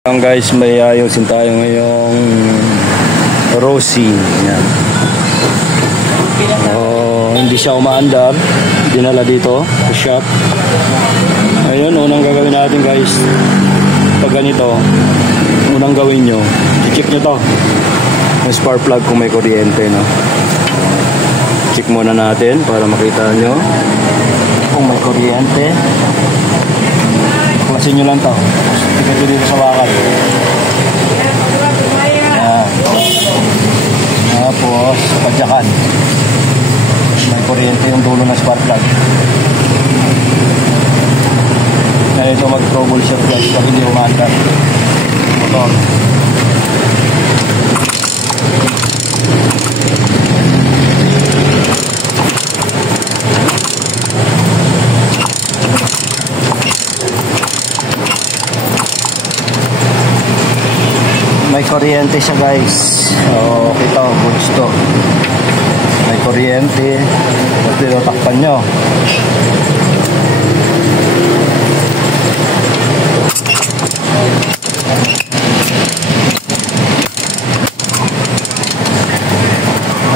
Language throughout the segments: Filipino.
Guys, may ayusin tayo ngayong Rosie. Yan. Hindi siya umaandar. Dinala dito sa shop. Ayun, unang gagawin natin guys. Pag ganito, unang gawin nyo, check nyo to. Yung spark plug kung may kuryente, no? Check muna natin para makita nyo kung may kuryente. Klasin nyo lang to. Tigat nyo dito sa bakal. Ayan. Tapos, padyakan. May kuryente yung dulo ng spark plug. Kaya ito mag-troubleshoot guys pag hindi umanda motor. May kuryente siya guys. So, kita ko, goods to. May kuryente. At tinatakpan nyo.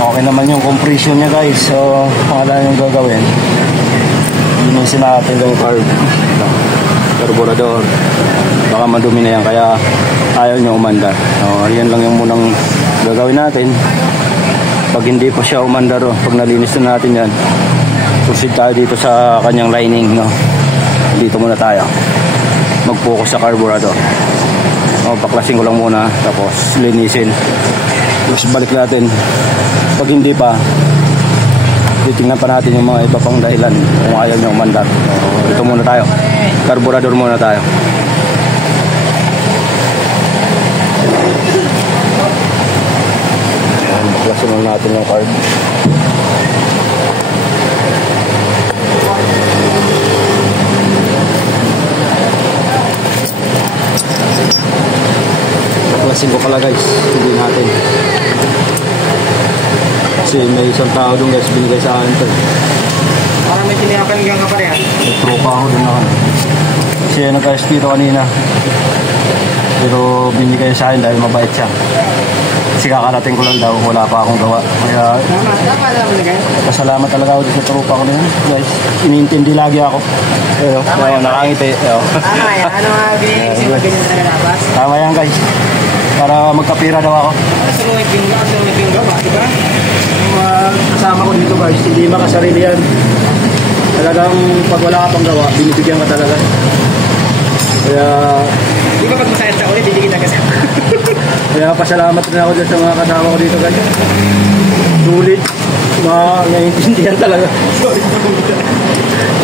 Okay naman yung compression niya guys. So, pangalan yung gagawin. Linisin natin yung carburetor. Baka madumi na yan kaya ayaw nyo umandar. So, yan lang yung munang gagawin natin. Pag hindi pa siya umandar, pag nalinis na natin yan, proceed tayo dito sa kanyang lining, no? Dito muna tayo mag-focus sa carburetor. Paklasin ko lang muna tapos linisin. Tapos balik natin. Pag hindi pa, titingnan pa natin yung mga iba pang dahilan kung ayaw nyo umandar. So, dito muna tayo, carburetor muna tayo. Baklasin lang natin yung card. Baklasin ko pala guys, hindi natin. Kasi may isang tao doon guys, binigay sa akin ito. Parang may tinihapanigang ka pa rin. May tropa ako doon ako. Kasi nag-ayos dito kanina. Pero binigay sa akin dahil mabait siya. Kasi kakarating ko lang daw, wala pa akong gawa. Kaya pasalamat talaga ako sa tropa ko na yun. Guys, iniintindi lagi ako. Pero, nakangiti. Tama yan, ano nga binigay mo ganyan sa labas? Tama yan guys. Para magkapira daw ako. Sa mga pingga ba? Diba? Kasama ko dito guys, hindi makasarili yan. Talagang pag wala ka pang gawa, binibigyan ka talaga. Kaya... Di ba pag masayas ka ulit, bibigyan ka kasi? Kaya pasalamat rin ako dyan sa mga kasama ko dito guys. Sulit. Naiintindihan talaga.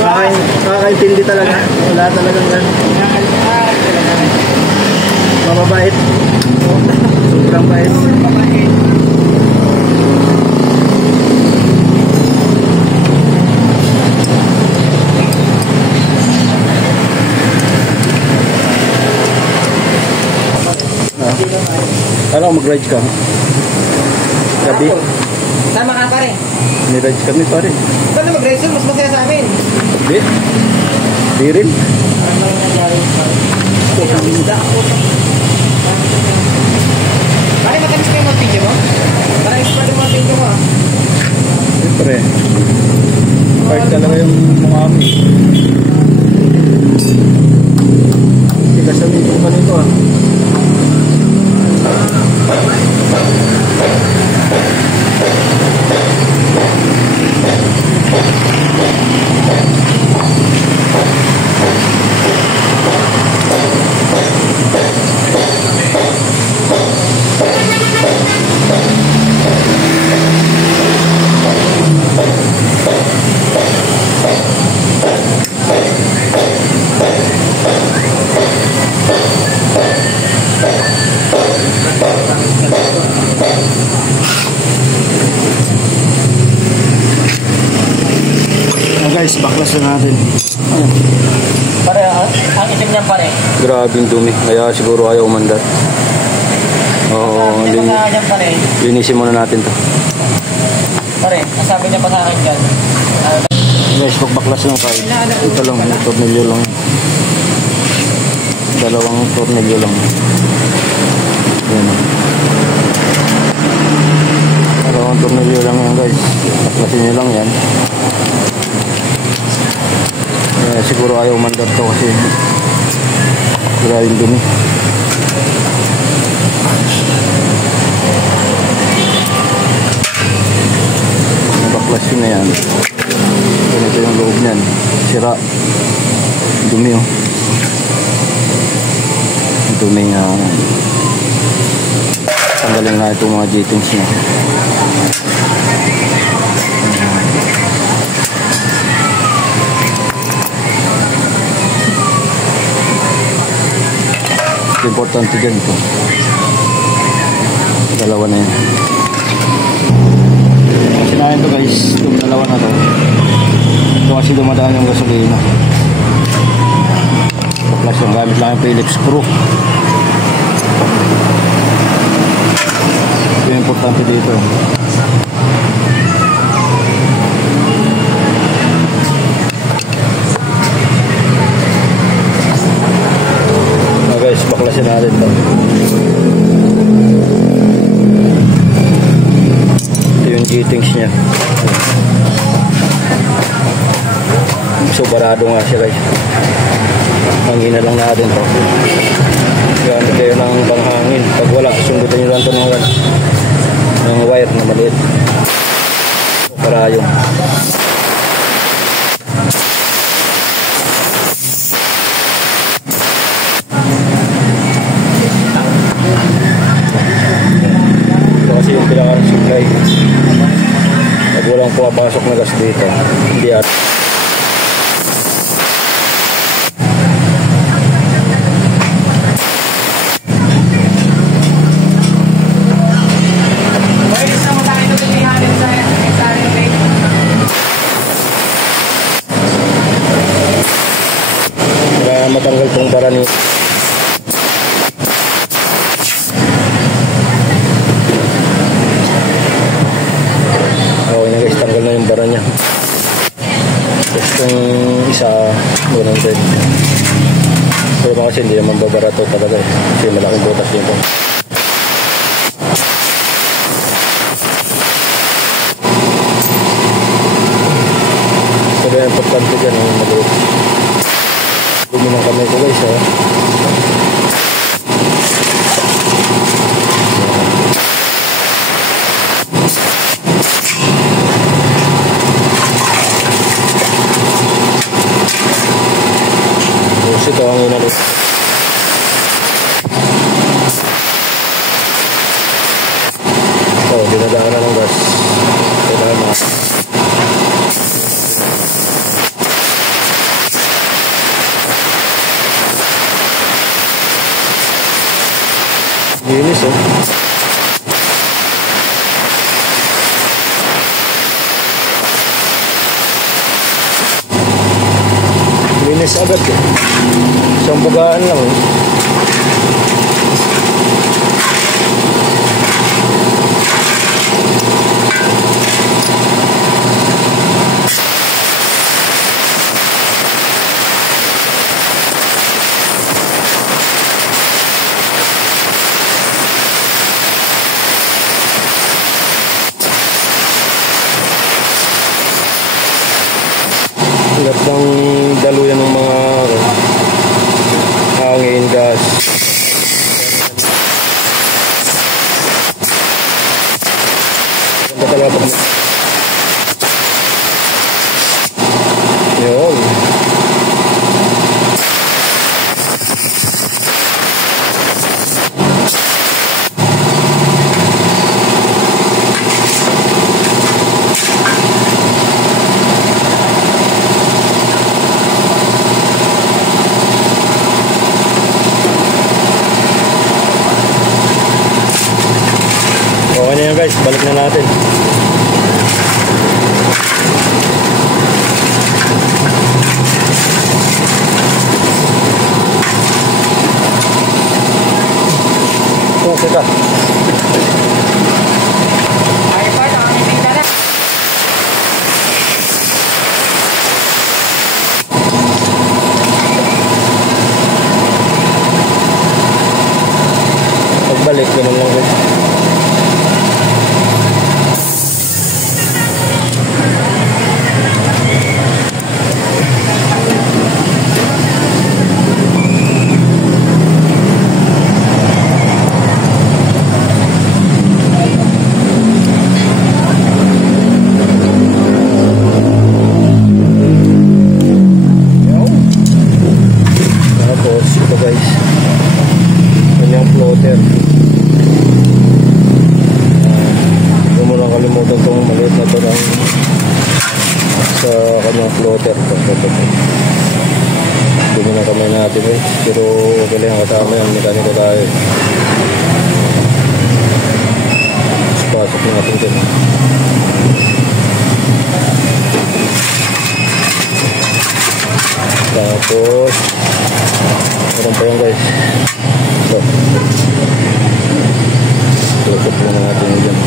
Nakakaintindi talaga. Wala talagang gan. Mababait. Sobrang bait. Mabait. Ano mag-ride ka? Gabi? Sama ka pa rin. May ride kami pa rin. Ba't na mag-ride mas masaya sa amin? Hindi. Di rin. Bakit matamis kayo mag-video mo? Parang expert yung mag-video mo. Siyempre. Part talaga yung mga amin. Hindi ka sabihin ko pa nito guys, baklas na natin. Pare, ang itim niyan pare. Grabing dumi, kaya siguro ayaw umandar. Oo, linisin muna natin to. Pare, nasabi niya pa sa akin dyan. Guys, pagbaklas ng kahit ito lang, tornilyo lang. Dalawang tornilyo lang. Yan. Dalawang tornilyo lang yan guys. Baklasin nyo lang yan. Siguro ayaw mandar to kasi maraming dumi. Baklasin na yan. Ganito yung loob niyan. Sira. Dumi oh. Dumi nga. Tanggalin na itong mga J-tings niya. Importante dyan ito. Dalawa na yan. Kasi na ito guys, itong dalawa na to. Ito kasi dumadaan yung gasolina. Plus yung gamit lang yung Phillips screw. Ito yung importante dito. Guys, baklasin natin ito. Ito yung G-tings nya. So barado nga siya guys. Hangin na lang natin ito. Gamit kayo ng panghangin. Pag wala, sundutan nyo lang ito ng wire na maliit. Para yung kasi yung kailangan supply. Pag walang pumapasok na gas dito, hindi at para matanggal tong bara ni tanggal na yung bara niya. Tapos yung isa ganun din. Pero kasi hindi naman babara to talaga kasi malaking butas dito. Sabi ang importante dyan yung maliit. Dumi ng kamay ko guys ha. Ito ang inalit. Oh, dinadaan na ng gas. Kailangan na. Linis oh. Linis agad eh. Isang bugaan lang eh. Lahat ng daluyan ng mga hangin, gas. Ganda talaga pag yun. Guys, balik na natin. Okay ka. balik, ganun lang guys. Floater dumi na kamay natin pero okay lang kasama yung mekaniko tayo pasok natin din tapos meron pa yan guys so tutup na natin dyan.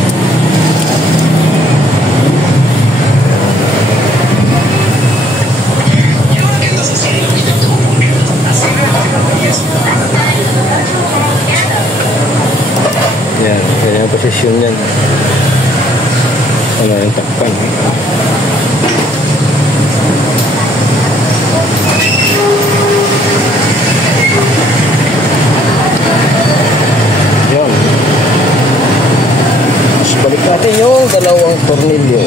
Yan, yan yung posisyon yan. Ano yung takpan. Yan. Mas balik natin yung dalawang tornilyo.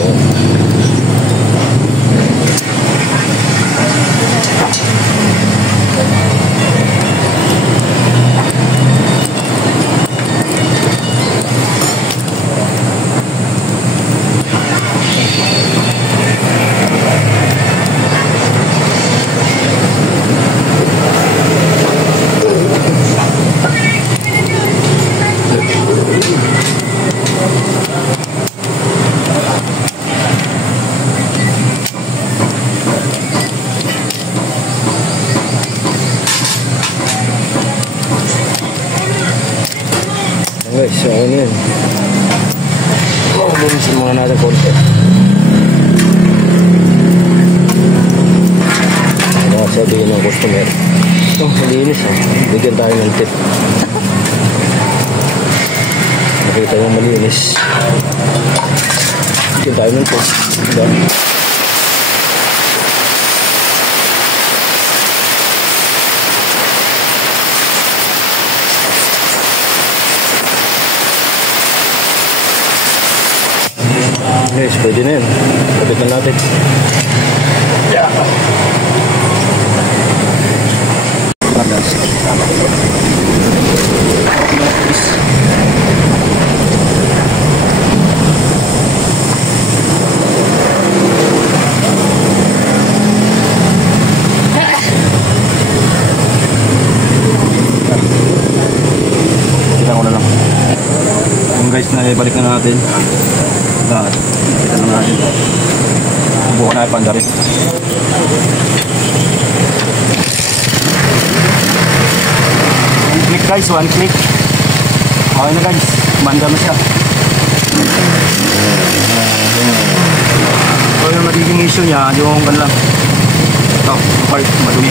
Guys, so ano yun linisin muna natin konti sabihin ng customer malinis bigyan tayo ng tip nakita yung malinis bigyan tayo ng tip diba? Guys, pwede na yun. Kapitan natin. Yeah. Kita ko na lang. Yung guys na ibalik na natin. Lahat. Kita na natin. Buka na ipanda rin. One click guys, one click. Okay na guys, manda na siya. So yung nagiging issue niya, yung kanlang ito, part madumi.